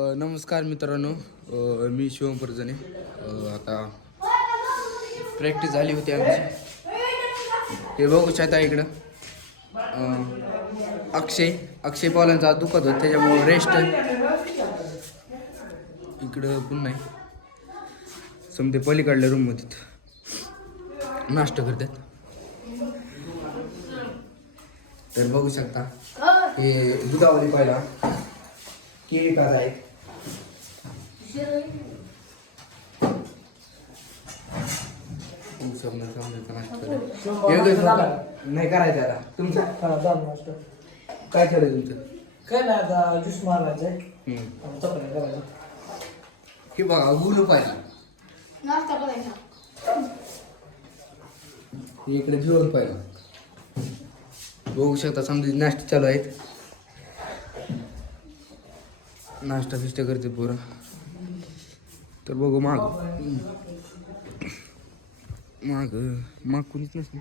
नमस्कार मित्रांनो, मी शिवम परजणे. आता प्रॅक्टिस झाली होती आमची. हे बघू शकता इकडं अक्षय पवालांचा दुखत होतं त्याच्यामुळे रेस्ट. इकडं पण नाही, समजे पलीकडल्या रूममध्ये नाश्ता करतात. तर बघू शकता हे दुधावाली पाहिला केळी काज आहेत. नाही करायचं आता तुमचं काय चालू तुमचं? काय नाही आता ज्यूस मारायचंय. करायचं हे बघा गुलू पाहिला, नाश्ता करायचा. इकडे जेवण पाहिला. बघू शकता समजा नाश्ता चालू आहेत. नाश्ता फिष्टा करते पोरं. तर बघू माग कोणीच नसते.